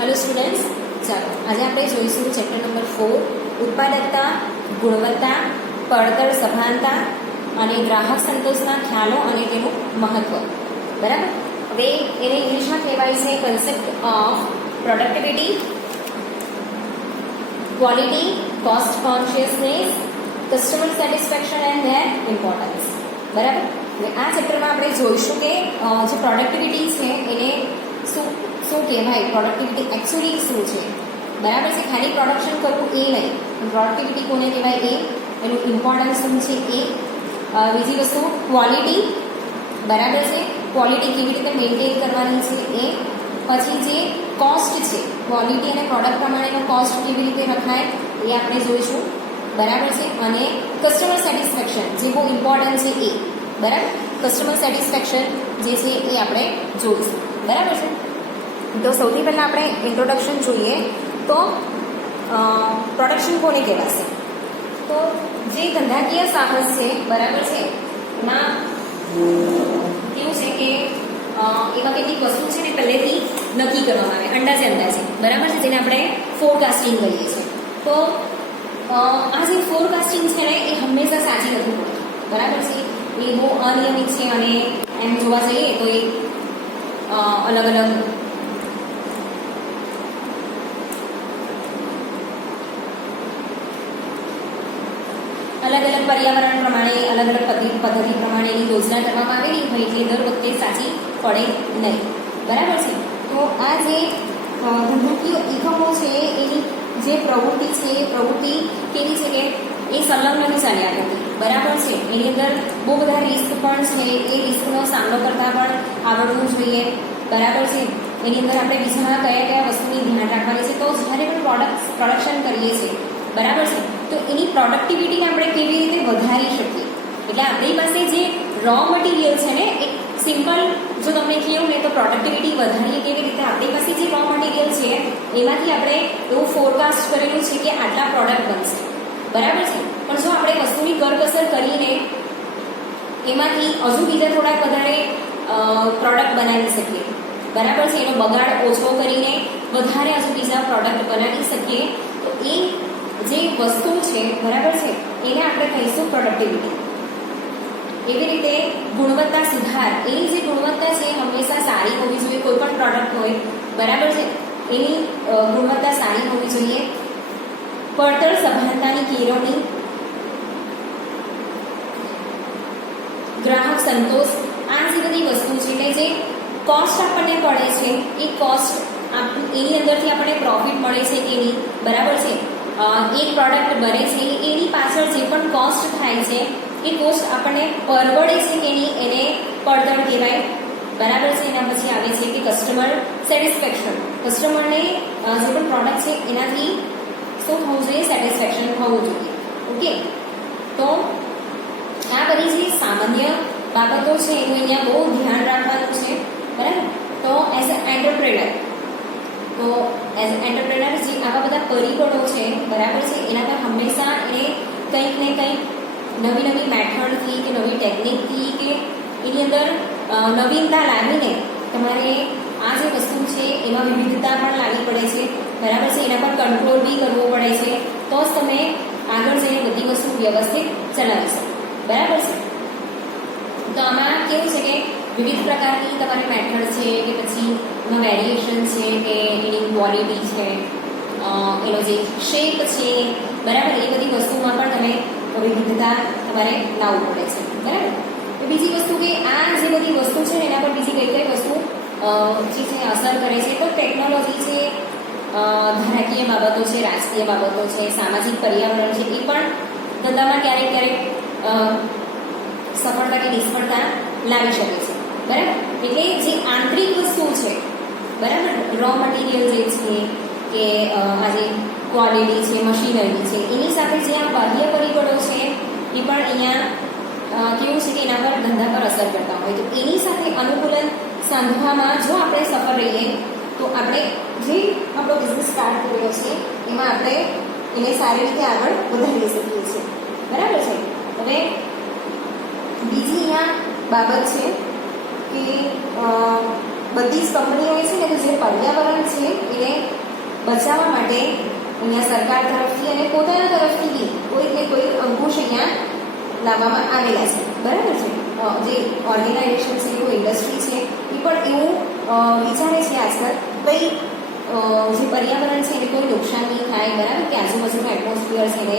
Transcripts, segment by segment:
Hello students, चलो आज आप જોઈશું ચેપ્ટર નંબર 4 ઉત્પાદકતા, ગુણવત્તા, પડતર સભાનતા અને ગ્રાહક સંતોષના ખ્યાલો અને તેનું મહત્વ. બરાબર. હવે એને ઇંગ્લિશમાં કહેવાય છે concept of productivity, quality, cost consciousness, customer satisfaction and there importance. બરાબર. હવે આ ચેપ્ટરમાં આપણે જોઈશું કે જે પ્રોડક્ટિવિટી છે એને શું કહેવાય, પ્રોડક્ટિવિટી એકચ્યુઅલી શું છે. બરાબર છે. ખાલી પ્રોડક્શન કરવું એ નહીં, પ્રોડક્ટિવિટી કોને કહેવાય એ, એનું ઇમ્પોર્ટન્સ શું છે એ. બીજી વસ્તુ ક્વોલિટી. બરાબર છે. ક્વોલિટી કેવી રીતે મેન્ટેન કરવાની છે એ. પછી જે કોસ્ટ છે, ક્વોલિટી અને પ્રોડક્ટ પ્રમાણેનો કોસ્ટ કેવી રીતે રખાય એ આપણે જોઈશું. બરાબર છે. અને કસ્ટમર સેટિસ્ફેક્શન જે બહુ ઇમ્પોર્ટન્ટ છે એ. બરાબર. કસ્ટમર સેટિસ્ફેક્શન જે છે એ આપણે જોઈશું. બરાબર છે. તો સૌથી પહેલાં આપણે ઇન્ટ્રોડક્શન જોઈએ તો પ્રોડક્શન કોને કહેવાશે. તો જે ધંધાકીય સાહસ છે, બરાબર છે, એમાં કેવું છે કે એમાં કેટલીક વસ્તુ છે ને પહેલેથી નક્કી કરવામાં આવે, અંદાજે. બરાબર છે, જેને આપણે ફોરકાસ્ટિંગ કહીએ છીએ. તો આ જે ફોરકાસ્ટિંગ છે ને એ હંમેશા સાચી નથી હોતી. બરાબર છે. એ બહુ અનિયમિત છે અને એમ જોવા જઈએ તો એ અલગ અલગ પર્યાવરણ પ્રમાણે, અલગ પદ્ધતિ પ્રમાણે એની યોજના કરવામાં આવેલી હોય એટલે દર વખતે સાચી પડે નહીં. બરાબર છે. તો આ જે ધંધાકીય એકમો છે એની જે પ્રવૃત્તિ છે એ પ્રવૃત્તિ કેવી છે કે એ સંલગ્ન ચાલ્યા કરતી. બરાબર છે. એની અંદર બહુ બધા રિસ્ક પણ છે, એ રિસ્કનો સામનો કરતા પણ આવડવું જોઈએ. બરાબર છે. એની અંદર આપણે બીજા કયા વસ્તુની ધ્યાન રાખવાની છે. તો જ્યારે પણ પ્રોડક્શન કરીએ છીએ, બરાબર છે, તો એની પ્રોડક્ટિવિટીને આપણે કેવી રીતે વધારી શકીએ. એટલે આપણી પાસે જે રો મટીરિયલ છે ને, એક સિમ્પલ જો તમને કહ્યું ને તો પ્રોડક્ટિવિટી વધારીએ કેવી રીતે. આપણી પાસે જે રો મટીરિયલ છે એમાંથી આપણે એવું ફોરકાસ્ટ કરેલું છે કે આટલા પ્રોડક્ટ બનશે. બરાબર છે. પણ જો આપણે વસ્તુની કરકસર કરીને એમાંથી હજુ બીજા થોડાક વધારે પ્રોડક્ટ બનાવી શકીએ. બરાબર છે. એનો બગાડ ઓછો કરીને વધારે હજુ બીજા પ્રોડક્ટ બનાવી શકીએ તો એ જે વસ્તુ છે, બરાબર છે, એને આપણે કહીશું પ્રોડક્ટિવિટી. એવી રીતે ગુણવત્તા સુધાર, એની જે ગુણવત્તા છે હંમેશા સારી હોવી જોઈએ. કોઈ પણ પ્રોડક્ટ હોય, બરાબર છે, એની ગુણવત્તા સારી હોવી જોઈએ. પડતર સભાનતાની કેળવણી, ગ્રાહક સંતોષ, આ જે બધી વસ્તુ છે એટલે જે કોસ્ટ આપણને પડે છે એ કોસ્ટ એની અંદરથી આપણને પ્રોફિટ મળે છે કે નહીં. બરાબર છે. એક પ્રોડક્ટ બને છે એની પાછળ જે પણ કોસ્ટ થાય છે એ કોસ્ટ આપણને પરવડે છે કે નહીં એને પડતર કહેવાય. બરાબર છે. એના પછી આવે છે કે કસ્ટમર સેટિસ્ફેક્શન. કસ્ટમરને જે પણ પ્રોડક્ટ છે એનાથી શું થવું જોઈએ, સેટિસ્ફેક્શન થવું જોઈએ. ઓકે. તો આ બધી જે સામાન્ય બાબતો છે એનું અહીંયા બહુ ધ્યાન રાખવાનું છે. બરાબર. તો એઝ અ એન્ટરપ્રેનર, તો એઝ એન્ટરપ્રેનર જે આવા બધા પરિબળો છે, બરાબર છે, એના પર હંમેશા એને કંઈક ને કંઈક નવી મેથડથી કે નવી ટેકનિકથી કે એની અંદર નવીનતા લાવીને તમારે આ જે વસ્તુ છે એમાં વિવિધતા પણ લાવવી પડે છે. બરાબર છે. એના પર કંટ્રોલ બી કરવો પડે છે. તો જ તમે આગળ જઈને બધી વસ્તુ વ્યવસ્થિત ચલાવી શકો. બરાબર છે. તો આમાં કેવું છે કે વિવિધ પ્રકારની તમારી મેથડ છે કે પછી એમાં વેરિએશન છે કે એની ક્વોલિટી છે, એનો જે શેપ છે, બરાબર, એ બધી વસ્તુમાં પણ તમે વિવિધતા તમારે લાવવું પડે છે. બરાબર. બીજી વસ્તુ કે આ જે બધી વસ્તુ છે ને એના પર બીજી કઈ વસ્તુ જે છે અસર કરે છે. તો ટેકનોલોજી છે, ધંધાકીય બાબતો છે, રાજકીય બાબતો છે, સામાજિક પર્યાવરણ છે, એ પણ ધંધામાં ક્યારેક સફળતા કે નિષ્ફળતા લાવી શકે છે. બરાબર. એટલે જે આંતરિક વસ્તુ છે, બરાબર, રો મટીરિયલ જે છે કે આજે ક્વોલિટી છે, મશીનરી છે, એની સાથે જે આ બાહ્ય પરિબળો છે એ પણ અહીંયા કેવું છે કે એના પર ધંધા પર અસર કરતા હોય. તો એની સાથે અનુકૂલન સાંધવામાં જો આપણે સફળ રહીએ તો આપણે જે આપણો બિઝનેસ સ્ટાર્ટ કર્યો છે એમાં આપણે એને સારી રીતે આગળ વધારી શકીએ છીએ. બરાબર છે. હવે બીજી અહીંયા બાબત છે કે બધી જ કંપનીઓએ છે ને તો જે પર્યાવરણ છે એને બચાવવા માટે અહીંયા સરકાર તરફથી અને પોતાના તરફથી બી કોઈ ને કોઈ અંકુશ અહીંયા લાવવામાં આવેલા છે, બરાબર છે. જે ઓર્ગેનાઇઝેશન છે, એવું ઇન્ડસ્ટ્રી છે, એ પણ એવું વિચારે છે આજકાલ કઈ જે પર્યાવરણ છે એને કોઈ નુકસાન નહીં થાય, બરાબર, કે આજુબાજુનું એટમોસ્ફિયર છે એને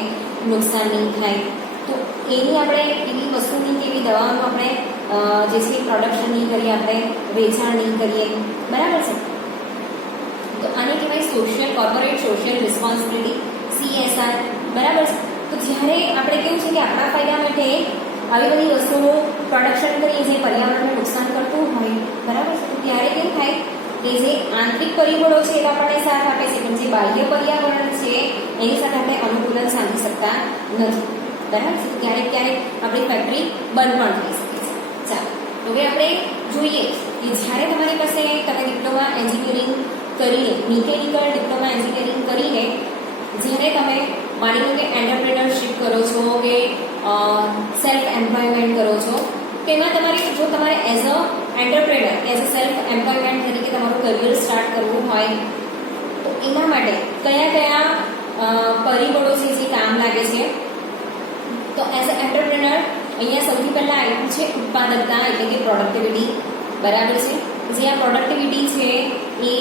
નુકસાન નહીં થાય. તો એની આપણે એવી વસ્તુની કે એવી દવાઓનું આપણે જે છે પ્રોડક્શન નહીં કરીએ, આપણે વેચાણ નહીં કરીએ, બરાબર છે. તો આને કહેવાય social corporate social responsibility, CSR, બરાબર છે. તો જ્યારે આપણે કેવું છે કે આપણા ફાયદા માટે આવી બધી વસ્તુનું પ્રોડક્શન કરીએ જે પર્યાવરણને નુકસાન કરતું હોય, બરાબર છે, તો ત્યારે કેવું થાય કે જે આંતરિક પરિબળો છે એ આપણને સાથ આપે છે, પણ જે બાહ્ય પર્યાવરણ છે એની સાથે આપણે અનુકૂલન સાધી શકતા નથી, બરાબર છે. ક્યારેક ક્યારેક આપણી ફેક્ટરી બંધ પણ થઈ શકે છે. ચાલો, હવે આપણે જોઈએ કે જ્યારે તમારી પાસે તમે ડિપ્લોમા એન્જિનિયરિંગ કરીને, મિકેનિકલ ડિપ્લોમા એન્જિનિયરિંગ કરીને જ્યારે તમે માની લો કે એન્ટરપ્રેનરશિપ કરો છો કે સેલ્ફ એમ્પ્લોયમેન્ટ કરો છો, તો એમાં જો તમારે as a entrepreneur, as a self employment તરીકે તમારું કરિયર સ્ટાર્ટ કરવું હોય તો એના માટે કયા કયા પરિબળો છે જે કામ લાગે છે. તો એઝ અ એન્ટરપ્રેનર અહીંયા સૌથી પહેલાં આવ્યું છે ઉત્પાદકતા, એટલે કે પ્રોડક્ટિવિટી, બરાબર છે. જે આ પ્રોડક્ટિવિટી છે એ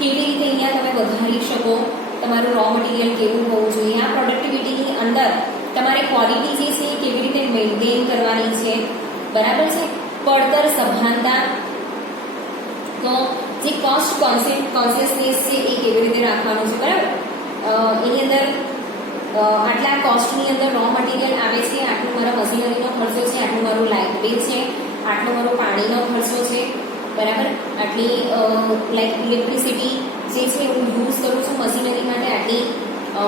કેવી રીતે અહીંયા તમે વધારી શકો, તમારું રો મટીરિયલ કેવું હોવું જોઈએ, આ પ્રોડક્ટિવિટીની અંદર તમારે ક્વોલિટી જે છે એ કેવી રીતે મેન્ટેન કરવાની છે, બરાબર છે. પડતર સભાનતા, તો જે કોસ્ટ કોન્શિયસનેસ છે એ કેવી રીતે રાખવાનું છે, બરાબર. એની અંદર આટલા કોસ્ટની અંદર રો મટીરિયલ આવે છે, આટલું મારા મશીનરીનો ખર્ચો છે, આટલું મારું લાઇટ બિલ છે, આટલો મારો પાણીનો ખર્ચો છે, બરાબર. આટલી લાઈક ઇલેક્ટ્રિસિટી જે છે હું યુઝ કરું છું મશીનરી માટે, આટલી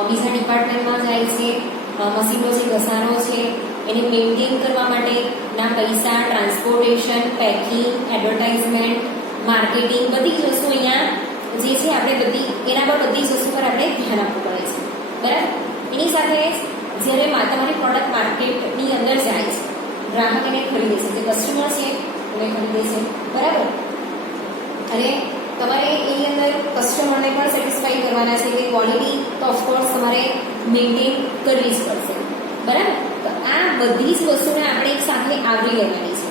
બીજા ડિપાર્ટમેન્ટમાં જાય છે, મશીનો જે ઘસારો છે એને મેન્ટેન કરવા માટેના પૈસા, ટ્રાન્સપોર્ટેશન, પેકિંગ, એડવર્ટાઇઝમેન્ટ, માર્કેટિંગ, બધી જ વસ્તુ અહીંયા જે છે આપણે એના પર બધી જ વસ્તુ પર આપણે ધ્યાન આપવું પડે છે, બરાબર. એની સાથે જ્યારે તમારી પ્રોડક્ટ માર્કેટની અંદર જાય છે, ગ્રાહક એને ખરીદે છે, જે કસ્ટમર છે એને ખરીદે છે, બરાબર. અને તમારે એની અંદર કસ્ટમરને પણ સેટિસ્ફાઈ કરવાના છે કે ક્વોલિટી તો ઓફકોર્સ તમારે મેન્ટેન કરવી જ પડશે, બરાબર. તો આ બધી જ વસ્તુને આપણે એક સાથે આવરી લેવાની છે,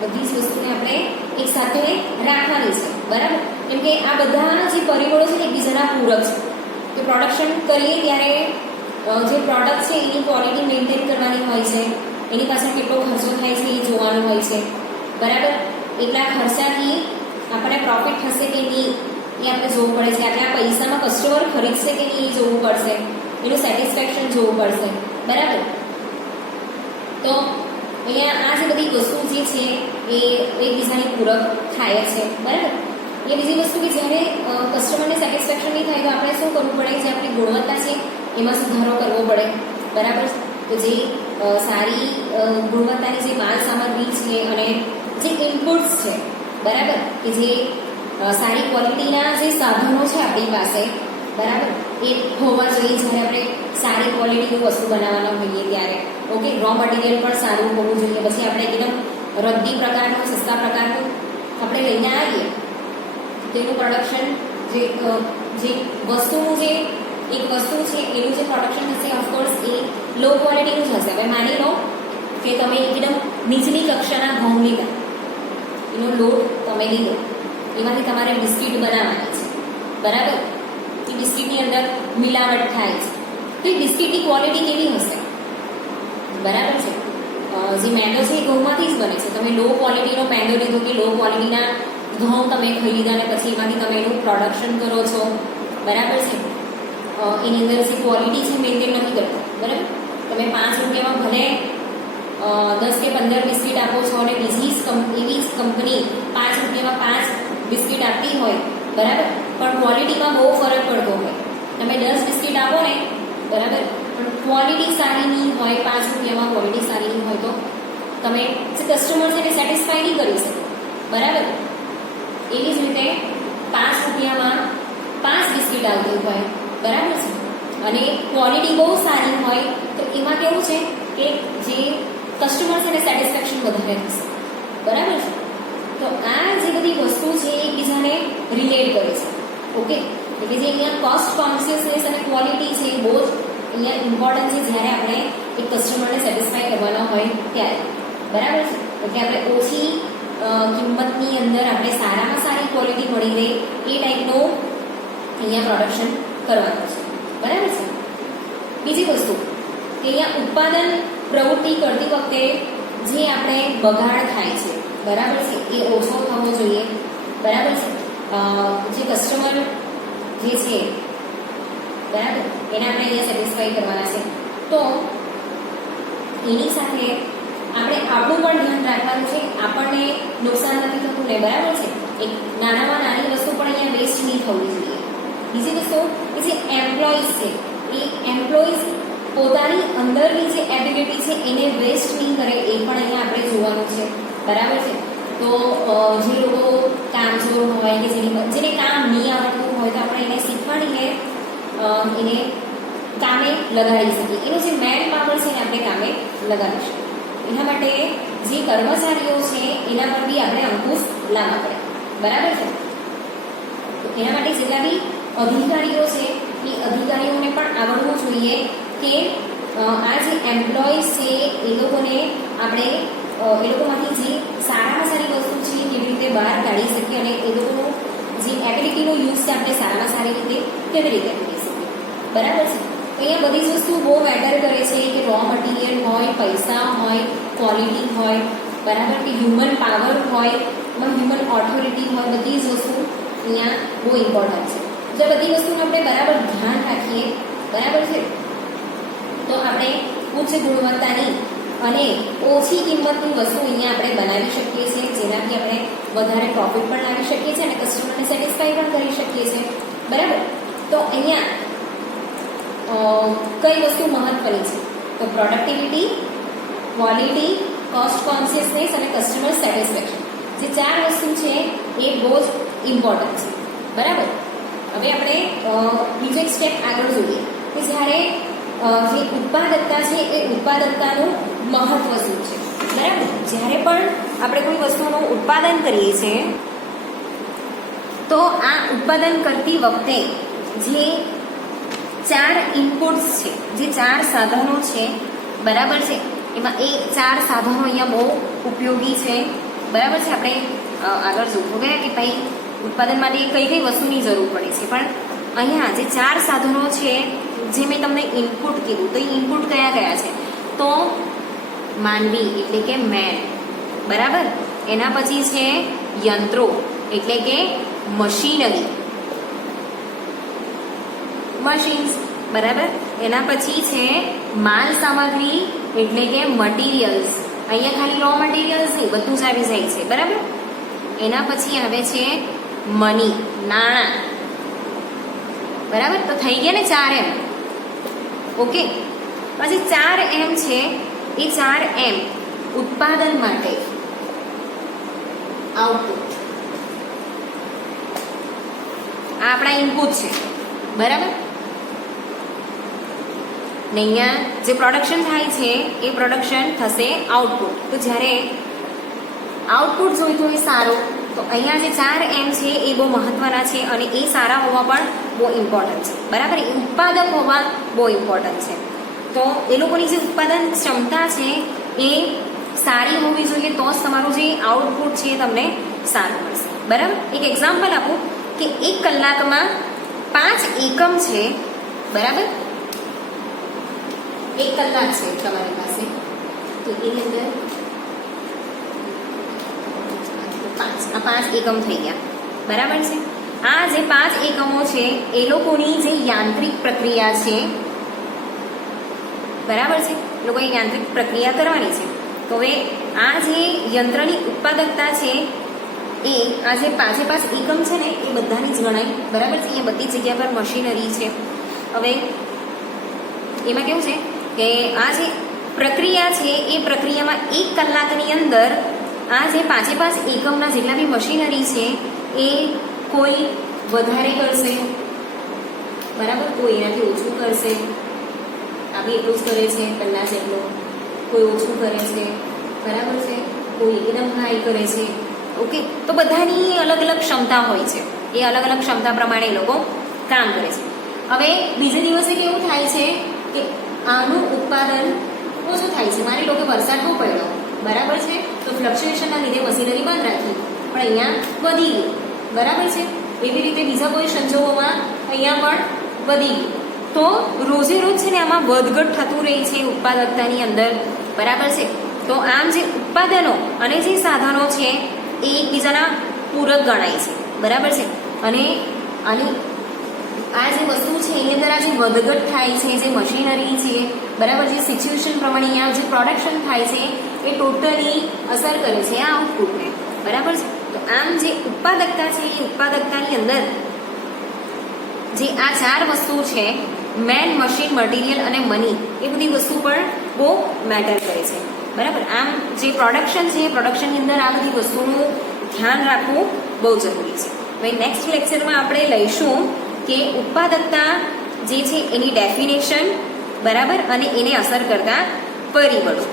બધી જ વસ્તુને આપણે એક સાથે રાખવાની છે, બરાબર. કેમ કે આ બધા જે પરિબળો છે ને એકબીજાના પૂરક છે. તો પ્રોડક્શન કરીએ ત્યારે જે પ્રોડક્ટ છે એની ક્વોલિટી મેન્ટેન કરવાની હોય છે, એની પાછળ કેટલો ખર્ચો થાય છે એ જોવાનું હોય છે, બરાબર. એટલા ખર્ચાથી આપણે પ્રોફિટ થશે કે નહીં એ આપણે જોવું પડે છે. આટલા પૈસામાં કસ્ટમર ખરીદશે કે નહીં એ જોવું પડશે, એનું સેટિસ્ફેક્શન જોવું પડશે, બરાબર. તો અહીંયા આ જે બધી વસ્તુ જે છે એ એકબીજાની પૂરક થાય છે, બરાબર. એ બીજી વસ્તુ કે જ્યારે કસ્ટમરને સેટિસ્ફેક્શન નહીં થાય તો આપણે શું કરવું પડે, જે આપણી ગુણવત્તા છે એમાં સુધારો કરવો પડે, બરાબર. તો જે સારી ગુણવત્તાની જે માલ સામગ્રી છે અને જે ઇનપુટ્સ છે, બરાબર, કે જે સારી ક્વોલિટીના જે સાધનો છે આપણી પાસે, બરાબર, એ હોવા જોઈએ જ્યારે આપણે સારી ક્વોલિટીની વસ્તુ બનાવવાના હોઈએ ત્યારે. ઓકે, રો મટીરિયલ પણ સારું હોવું જોઈએ. પછી આપણે એકદમ રદ્દી પ્રકારનું, સસ્તા પ્રકારનું આપણે લઈને આવીએ તો એનું પ્રોડક્શન જે વસ્તુનું જે એક વસ્તુ છે એનું જે પ્રોડક્શન હશે ઓફકોર્સ એ લો ક્વોલિટીનું જ હશે. હવે માની લો કે તમે એકદમ નીચલી કક્ષાના ઘઉં લીધા, એનો લોટ તમે લીધો, એમાંથી તમારે બિસ્કિટ બનાવવાની છે, બરાબર. એ બિસ્કિટની અંદર મિલાવટ થાય છે તો એ બિસ્કિટની ક્વોલિટી કેવી હશે, બરાબર છે. જે મેંદો છે એ ઘઉંમાંથી જ બને છે. તમે લો ક્વોલિટીનો મેંદો લીધો કે લો ક્વોલિટીના ઘઉં તમે ખરીદા અને પછી એમાંથી તમે એનું પ્રોડક્શન કરો છો, બરાબર છે. એની અંદર જે ક્વોલિટી છે મેન્ટેન નથી કરતા, બરાબર. તમે 5 રૂપિયામાં ભલે 10 કે 15 બિસ્કિટ આપો છો અને બીજી એવી જ કંપની 5 રૂપિયામાં 5 બિસ્કિટ આપતી હોય, બરાબર, પણ ક્વોલિટીમાં બહુ ફરક પડતો હોય. તમે 10 બિસ્કિટ આપો ને, બરાબર, પણ ક્વોલિટી સારી નહીં હોય, 5 રૂપિયામાં ક્વોલિટી સારી નહીં હોય તો તમે જે કસ્ટમર છે એને સેટિસ્ફાઈ નહીં કરી શકો, બરાબર. એવી જ રીતે 5 રૂપિયામાં 5 બિસ્કિટ આવતી હોય, બરાબર છે, અને ક્વોલિટી બહુ સારી હોય તો એમાં કેવું છે કે જે કસ્ટમર છે એને સેટિસ્ફેક્શન વધારે થશે, બરાબર છે. તો તો આ જે બધી વસ્તુ છે એ એકબીજાને રિલેટ કરે છે. ઓકે, એટલે જે અહીંયા કોસ્ટ કોન્શિયસનેસ અને ક્વોલિટી છે એ બહુ જ અહીંયા ઇમ્પોર્ટન્ટ છે જ્યારે આપણે એક કસ્ટમરને સેટિસ્ફાઈ કરવાના હોય ત્યારે. બરાબર છે? એટલે આપણે ઓછી કિંમતની અંદર આપણે સારામાં સારી ક્વોલિટી મળી રહે એ ટાઈપનું અહીંયા પ્રોડક્શન કરવાનું છે. બરાબર છે? બીજી વસ્તુ કે અહીંયા ઉત્પાદન પ્રવૃત્તિ કરતી વખતે જે આપણે બગાડ થાય છે, બરાબર છે, એ ઓછો થવો જોઈએ. બરાબર છે? જે કસ્ટમર જે છે, બરાબર, એને આપણે અહીંયા સેટિસ્ફાઈ કરવાના છે. તો એની સાથે આપણે આપણું પણ ધ્યાન રાખવાનું છે, આપણને નુકસાન નથી થતું ને. બરાબર છે? એક નાનામાં નાની વસ્તુ પણ અહીંયા વેસ્ટ નહીં થવી જોઈએ. બીજી વસ્તુ કે જે એમ્પ્લોઈઝ છે એ એમ્પ્લોઈઝ પોતાની અંદરની જે એબિલિટી છે એને વેસ્ટ નહીં કરે એ પણ અહીંયા આપણે જોવાનું છે. બરાબર છે? તો જે લોકો કામચોર હોય કે જેને કામ નહીં આવડતું હોય તો આપણે એને શીખવાડીને એને કામે લગાડી શકીએ. એનો જે મેન પાવર છે એને આપણે કામે લગાડી શકીએ. એના માટે જે કર્મચારીઓ છે એના પર બી આપણે અંકુશ લાવવા પડે. બરાબર છે? એના માટે જેટલા બી અધિકારીઓ છે એ અધિકારીઓને પણ આવડવું જોઈએ કે આ જે એમ્પ્લોઈઝ છે એ લોકોને આપણે એ લોકોમાંથી જે સારામાં સારી વસ્તુ છે કેવી રીતે બહાર કાઢી શકીએ અને એ લોકોનો જે એબિલિટીનો યુઝ છે આપણે સારામાં સારી રીતે કેવી રીતે કરી શકીએ. બરાબર છે? અહીંયા બધી જ વસ્તુ બહુ મેટર કરે છે કે રો મટીરિયલ હોય, પૈસા હોય, ક્વોલિટી હોય, બરાબર, કે હ્યુમન પાવર હોય, હ્યુમન ઓથોરિટી હોય, બધી જ વસ્તુ અહીંયા બહુ ઇમ્પોર્ટન્ટ છે. જો બધી વસ્તુનું આપણે બરાબર ધ્યાન રાખીએ, બરાબર છે, તો આપણે ઉચ્ચ ગુણવત્તાની અને ઓછી કિંમતની વસ્તુ અહીંયા આપણે બનાવી શકીએ છીએ, જેનાથી આપણે વધારે પ્રોફિટ પણ લાવી શકીએ છીએ અને કસ્ટમરને સેટિસ્ફાઈ પણ કરી શકીએ છીએ. બરાબર? તો અહીંયા કઈ વસ્તુ મહત્વની છે? તો પ્રોડક્ટિવિટી, ક્વોલિટી, કોસ્ટ કોન્શિયસનેસ અને કસ્ટમર સેટિસ્ફેક્શન. જે ચાર વસ્તુ છે એ બહુ જ ઇમ્પોર્ટન્ટ છે. બરાબર? હવે આપણે બીજો એક સ્ટેપ આગળ જોઈએ કે જ્યારે જે ઉત્પાદકતા છે એ ઉત્પાદકતાનું મહત્વ શું છે. બરાબર? જ્યારે પણ આપણે કોઈ વસ્તુનું ઉત્પાદન કરીએ છીએ તો આ ઉત્પાદન કરતી વખતે જે ચાર ઇનપુટ્સ છે, જે ચાર સાધનો છે, બરાબર છે, એમાં એ ચાર સાધનો અહીંયા બહુ ઉપયોગી છે. બરાબર છે? આપણે આગળ જોવું ગયા કે ભાઈ ઉત્પાદન માટે કઈ કઈ વસ્તુની જરૂર પડે છે, પણ અહીંયા જે ચાર સાધનો છે જે મેં તમને ઇનપુટ કીધું, તો એ ઇનપુટ કયા કયા છે? તો માનવી એટલે કે મેન, બરાબર, એના પછી છે યંત્રો એટલે કે મશીનરી, મશીન્સ, બરાબર, એના પછી છે માલ સામગ્રી એટલે કે મટીરિયલ્સ. અહીંયા ખાલી રો મટીરિયલ્સ નહીં, બધું જ આવી જાય છે. બરાબર? એના પછી આવે છે મની, નાણાં. બરાબર? તો થઈ ગયા ને 4 એમ. ઓકે, પછી 4 એમ છે, એ 4 એમ ઉત્પાદન માટે આઉટપુટ, આ આપણા ઇનપુટ છે. બરાબર? ને અહીંયા જે પ્રોડક્શન થાય છે એ પ્રોડક્શન થશે આઉટપુટ. તો જ્યારે આઉટપુટ જોઈતું હોય સારું, તો અહીંયા જે 4 એમ છે એ બહુ મહત્વના છે અને એ સારા હોવા પણ બહુ ઇમ્પોર્ટન્ટ છે. બરાબર? એ ઉત્પાદક હોવા બહુ ઇમ્પોર્ટન્ટ છે. તો એ લોકોની જે ઉત્પાદન ક્ષમતા છે એ સારી હોવી જોઈએ, તો જ તમારું જે આઉટપુટ છે એ તમને સારું મળશે. બરાબર? એક એક્ઝામ્પલ આપું કે 1 કલાકમાં 5 એકમ છે. બરાબર? 1 કલાક છે તમારી પાસે, તો એની અંદર 5 એકમ થઈ ગયા. બરાબર છે? આ જે 5 એકમો છે એ લોકોની જે યાંત્રિક પ્રક્રિયા છે, બરાબર છે, લોકોએ યાંત્રિક પ્રક્રિયા કરવાની છે. તો હવે આ જે યંત્રની ઉત્પાદકતા છે એ આ જે 5 એકમ છે ને એ બધાની જ ગણાય. બરાબર છે? એ બધી જગ્યા પર મશીનરી છે. હવે એમાં કેવું છે કે આ જે પ્રક્રિયા છે એ પ્રક્રિયામાં 1 કલાકની અંદર આ જે 5 એકમના જેટલા બી મશીનરી છે એ કોઈ વધારે કરશે, બરાબર, કોઈ એનાથી ઓછું કરશે. આ બી એટલું જ કરે છે પહેલાં જેટલું, કોઈ ઓછું કરે છે. બરાબર છે? કોઈ એકદમ હાઈ કરે છે. ઓકે, તો બધાની અલગ અલગ ક્ષમતા હોય છે, એ અલગ અલગ ક્ષમતા પ્રમાણે એ લોકો કામ કરે છે. હવે બીજે દિવસે કેવું થાય છે કે આનું ઉત્પાદન ઓછું થાય છે. માની લો કે વરસાદ બહુ પડ્યો, બરાબર છે, તો ફ્લક્ચ્યુએશનના લીધે મશીનરી બંધ રાખી, પણ અહીંયા વધી ગઈ, બરાબર છે. એવી રીતે બીજા કોઈ સંજોગોમાં અહીંયા પણ વધી ગઈ. તો રોજે રોજ છે ને આમાં વધઘટ થતું રહે છે ઉત્પાદકતાની અંદર, બરાબર છે. તો આમ જે ઉત્પાદનો અને જે સાધનો છે એ એકબીજાના પૂરક ગણાય છે, બરાબર છે. અને આની આ જે વસ્તુ છે એની અંદર આ જે વધઘટ થાય છે, જે મશીનરી છે, બરાબર, જે સિચ્યુએશન પ્રમાણે અહીંયા જે પ્રોડક્શન થાય છે એ ટોટલી અસર કરે છે આ આઉટપુટને, બરાબર છે. તો આમ જે ઉત્પાદકતા છે એ ઉત્પાદકતાની અંદર જે આ 4 વસ્તુ છે, મેન, મશીન, મટીરિયલ અને મની, એ બધી વસ્તુ પણ બહુ મેટર કરે છે, બરાબર. આમ જે પ્રોડક્શન છે એ પ્રોડક્શનની અંદર આ બધી વસ્તુનું ધ્યાન રાખવું બહુ જરૂરી છે. હવે નેક્સ્ટ લેક્ચરમાં આપણે લઈશું કે ઉત્પાદકતા જે છે એની ડેફિનેશન, બરાબર, અને એને અસર કરતા પરિબળો.